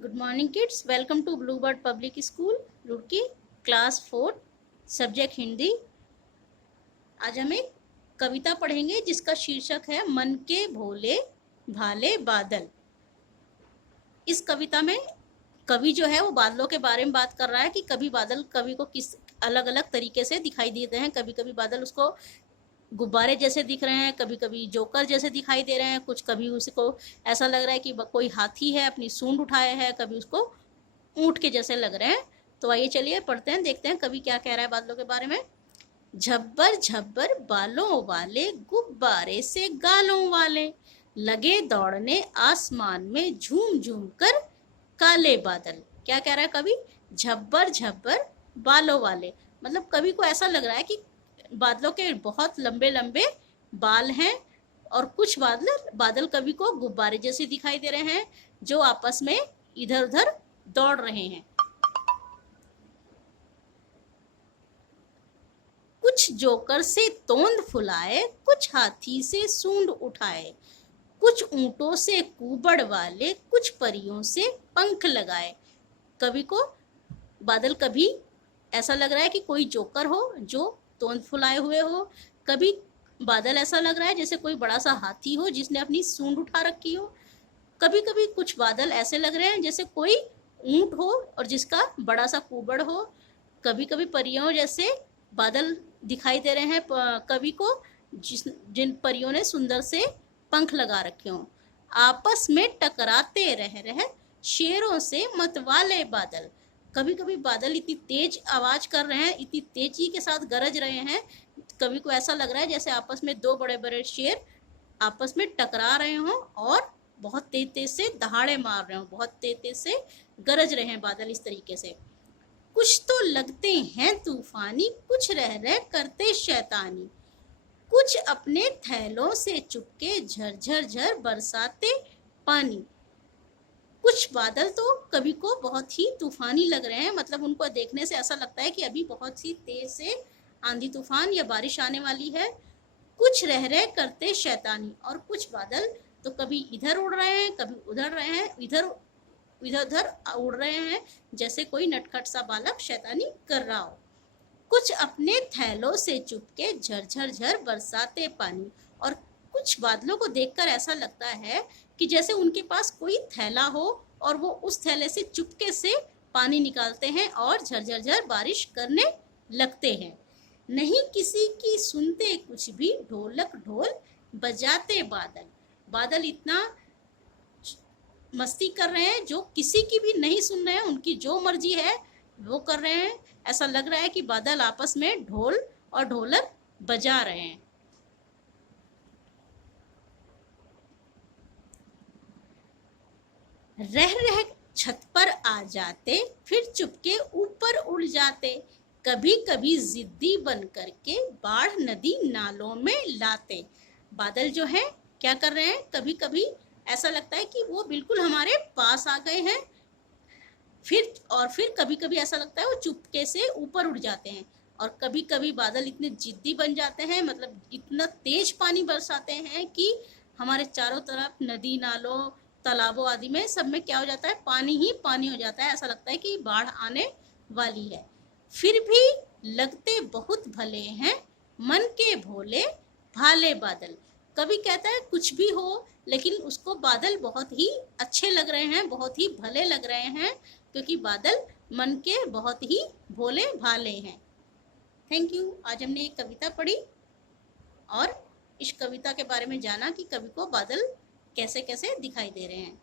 Good morning kids, welcome to Bluebird public school Roorkee, class 4, subject Hindi. आज हम एक कविता पढ़ेंगे जिसका शीर्षक है मन के भोले भाले बादल। इस कविता में कवि जो है वो बादलों के बारे में बात कर रहा है कि कभी बादल कवि को किस अलग अलग तरीके से दिखाई देते हैं। कभी कभी बादल उसको गुब्बारे जैसे दिख रहे हैं, कभी कभी जोकर जैसे दिखाई दे रहे हैं, कुछ कभी उसको ऐसा लग रहा है कि कोई हाथी है अपनी सूंड उठाए है, कभी उसको ऊंट के जैसे लग रहे हैं। तो आइए चलिए पढ़ते हैं, देखते हैं कवि क्या कह रहा है बादलों के बारे में। झब्बर झब्बर बालों वाले गुब्बारे से गालों वाले, लगे दौड़ने आसमान में झूम झूम कर काले बादल। क्या कह रहा है कवि? झब्बर झब्बर बालों वाले, मतलब कवि को ऐसा लग रहा है कि बादलों के बहुत लंबे लंबे बाल हैं और कुछ बादल कवि को गुब्बारे जैसे दिखाई दे रहे हैं जो आपस में इधर उधर दौड़ रहे हैं। कुछ जोकर से तोंद फुलाए, कुछ हाथी से सूंड उठाए, कुछ ऊंटों से कुबड़ वाले, कुछ परियों से पंख लगाए। कवि को बादल कभी ऐसा लग रहा है कि कोई जोकर हो जो तोंद फुलाए हुए हो, कभी बादल ऐसा लग रहा है जैसे कोई बड़ा सा हाथी हो जिसने अपनी सूंड उठा रखी हो, कभी कभी कुछ बादल ऐसे लग रहे हैं जैसे कोई ऊंट हो और जिसका बड़ा सा कुबड़ हो, कभी कभी परियों जैसे बादल दिखाई दे रहे हैं कवि को जिन परियों ने सुंदर से पंख लगा रखे हों। आपस में टकराते रह शेरों से मतवाले बादल। कभी कभी बादल इतनी तेज आवाज कर रहे हैं, इतनी तेजी के साथ गरज रहे हैं, कवि को ऐसा लग रहा है जैसे आपस में दो बड़े बड़े शेर आपस में टकरा रहे हों और बहुत तेज तेज से दहाड़े मार रहे हों, बहुत तेज तेज से गरज रहे हैं बादल इस तरीके से। कुछ तो लगते हैं तूफानी, कुछ रह करते शैतानी, कुछ अपने थैलों से चुपके झरझर झर बरसाते पानी। कुछ बादल तो कवि को बहुत ही तूफानी लग रहे हैं, मतलब उनको देखने से ऐसा लगता है कि अभी बहुत ही तेज से आंधी तूफान या बारिश आने वाली है। कुछ रह करते शैतानी, और कुछ बादल तो कभी इधर उड़ रहे हैं, कभी उधर रहे हैं, इधर उधर उड़ रहे हैं जैसे कोई नटखट सा बालक शैतानी कर रहा हो। कुछ अपने थैलों से चुपके झरझर झर बरसाते पानी, और कुछ बादलों को देखकर ऐसा लगता है कि जैसे उनके पास कोई थैला हो और वो उस थैले से चुपके से पानी निकालते हैं और झरझर झर बारिश करने लगते हैं। नहीं किसी की सुनते कुछ भी, ढोलक ढोल बजाते बादल। बादल इतना मस्ती कर रहे हैं जो किसी की भी नहीं सुन रहे हैं, उनकी जो मर्जी है वो कर रहे हैं। ऐसा लग रहा है कि बादल आपस में ढोल और ढोलक बजा रहे हैं। रह छत पर आ जाते, फिर चुपके ऊपर उड़ जाते, कभी कभी जिद्दी बन करके बाढ़ नदी नालों में लाते। बादल जो है क्या कर रहे हैं, कभी कभी ऐसा लगता है कि वो बिल्कुल हमारे पास आ गए हैं, फिर कभी कभी ऐसा लगता है वो चुपके से ऊपर उड़ जाते हैं। और कभी कभी बादल इतने जिद्दी बन जाते हैं, मतलब इतना तेज पानी बरसाते हैं कि हमारे चारों तरफ नदी नालों तालाबों आदि में सब में क्या हो जाता है, पानी ही पानी हो जाता है। ऐसा लगता है कि बाढ़ आने वाली है। फिर भी लगते बहुत भले हैं, मन के भोले भाले बादल। कभी कहता है कुछ भी हो लेकिन उसको बादल बहुत ही अच्छे लग रहे हैं, बहुत ही भले लग रहे हैं, क्योंकि बादल मन के बहुत ही भोले भाले हैं। Thank you. आज हमने एक कविता पढ़ी और इस कविता के बारे में जाना कि कवि को बादल कैसे कैसे दिखाई दे रहे हैं।